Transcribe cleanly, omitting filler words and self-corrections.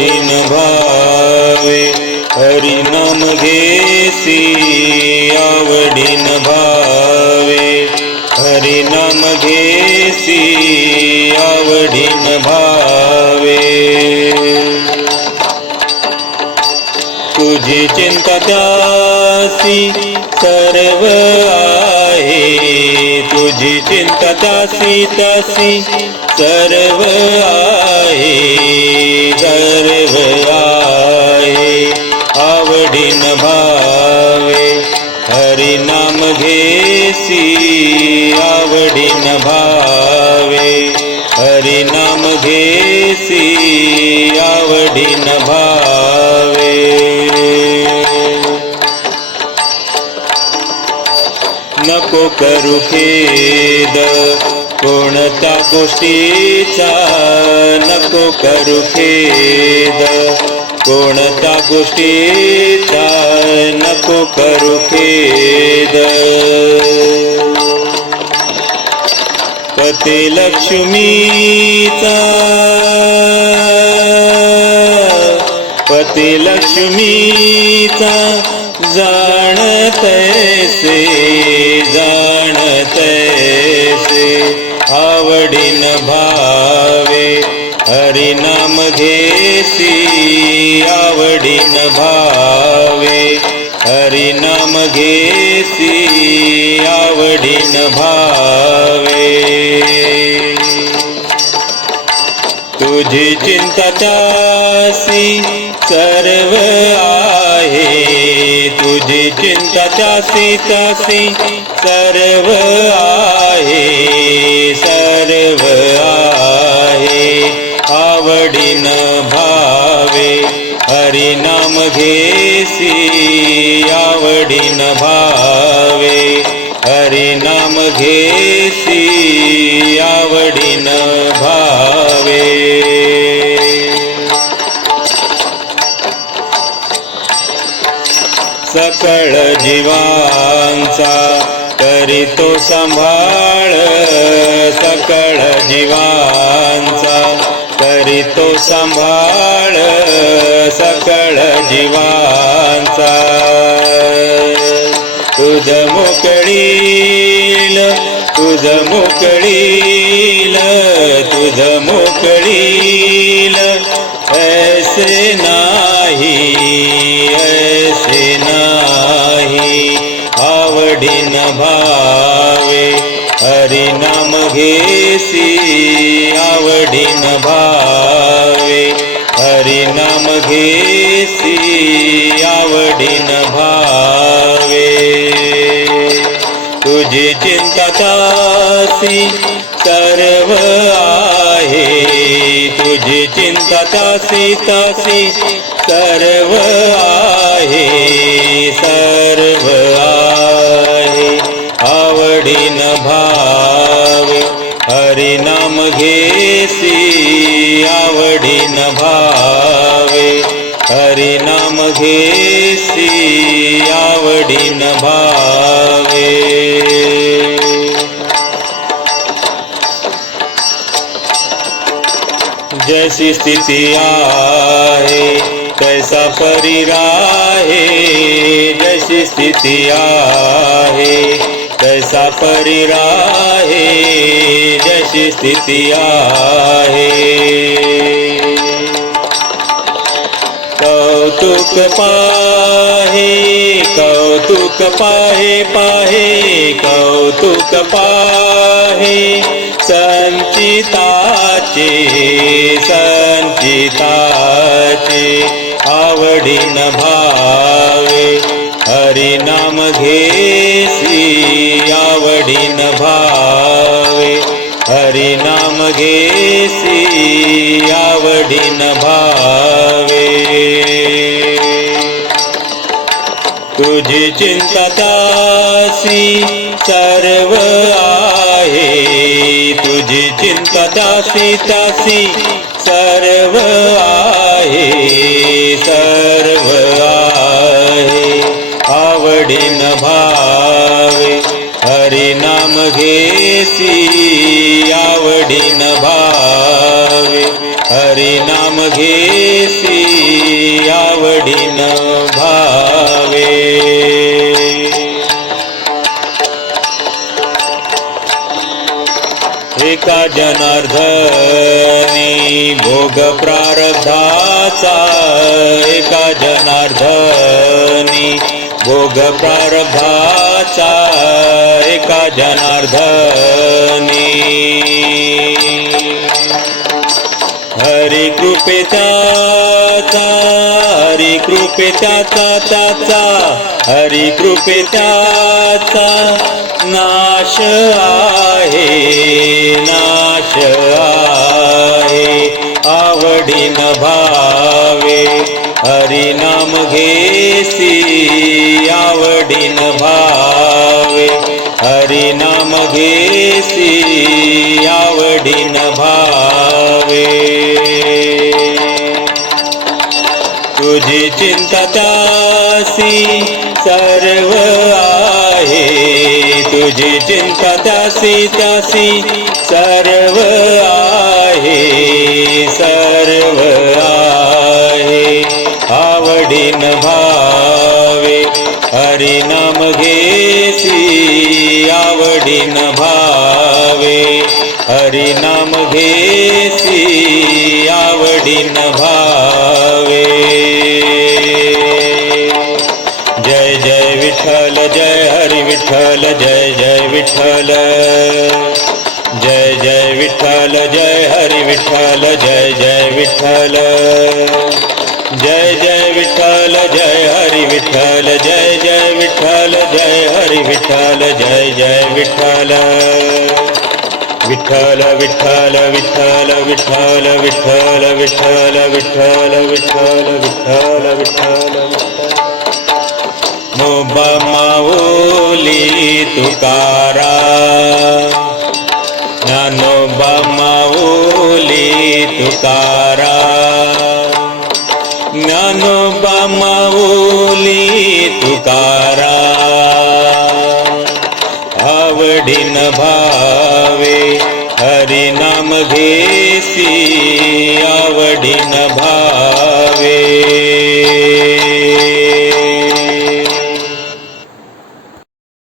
आवडीन भावे हरी नाम घेसी आवडीन भावे हरी नाम घेसी आवडीन भावे तुझी चिंता त्यासी सर्व आहे तुझी चिंता त्यासी त्यासी सर्व आहे सर्व आहे आवडीन भावे हरी नाम घेसी आवडीन भावे हरी नाम घेसी आवडीन भावे नको करू खेद कोणत्या गोष्टीचा नको करू खेद कोणत्या गोष्टीचा नको करू खेद पती लक्ष्मीचा जाणतैसे आवडीन भावे हरी नाम घेसी आवडीन भावे हरी नाम घेसी आवडीन भावे तुझी चिंता त्यासी सर्व आहे तुझी चिंता त्यासी त्यासी सर्व आहे सर्व आहे आवडीन भावे हरी नाम घेसी आवडीन भावे हरी नाम घेसी आवडीन भावे सकळ जीवांचा करीतो सांभाळ सकळ जीवांचा करीतो सांभाळ सकळ जीवांचा तुझ मोकळील तुझ मोकळील तुझ मोकळील ऐसे नाही आवडीन भावे हरी नाम घेसी आवडीन भावे हरी नाम घेसी आवडीन भावे तुझी चिंता त्यासी सर्व आहे तुझी चिंता त्यासी त्यासी सर्व आहे सर्व आहे आवडीन भावे हरी नाम घेसी आवडीन भावे हरी नाम घेसी आवडीन भावे जैसी स्थिती आहे तैसा शरीर आहे जैसी स्थिती आहे तैसा शरीर आहे जैसी स्थिती आहे कौतुक पाहे पाहे कौतुक पाहे संचिताचे आवडीन भावे हरी नाम घेसी आवडीन भावे हरी नाम घेसी आवडीन भावे तुझी चिंता त्यासी सर्व आहे तुझी चिंता त्यासी त्यासी सर्व आहे सर्व आहे आवडीन भावे हरी नाम घेसी आवडीन भावे हरी नाम घे घेसी आवडीन भावे. एका जनार्दनी भोग प्रारब्धाचा, एका जनार्दनी भोग प्रारब्धाचा, एका जनार्दनी हरी कृपे त्याचा, हरी कृपे त्याचा, हरी कृपे त्याचा नाश आहे, नाश आहे आवडीन भावे. हरी नाम घेसी आवडीन भावे, हरी नाम घेसी आवडीन भावे. तुझी चिंता त्यासी सर्व आहे, तुझी चिंता त्यासी सर्व आहे, सर्व आहे आवडीन भावे. हरी नाम घेसी आवडीन भावे, हरी नाम घेसी आवडीन भावे. जय जय विठ्ठल, जय हरी विठ्ठल, जय जय विठ्ठल, जय जय विठ्ठल, जय हरी विठ्ठल, जय जय विठ्ठल, जय जय विठ्ठल, जय हरी विठ्ठल, जय जय विठ्ठल, जय हरी विठ्ठल, जय जय विठ्ठल. विठ्ठल विठ्ठल विठ्ठल विठ्ठल विठ्ठल विठ्ठल विठ्ठल विठ्ठल विठ्ठल विठ्ठल. नोबा माऊली तुकाराम, ज्ञानोबा माऊली तुकाराम, ज्ञानोबा माऊली तुकाराम आवडीन भावे. हरी नाम घेसी आवडीन भावे.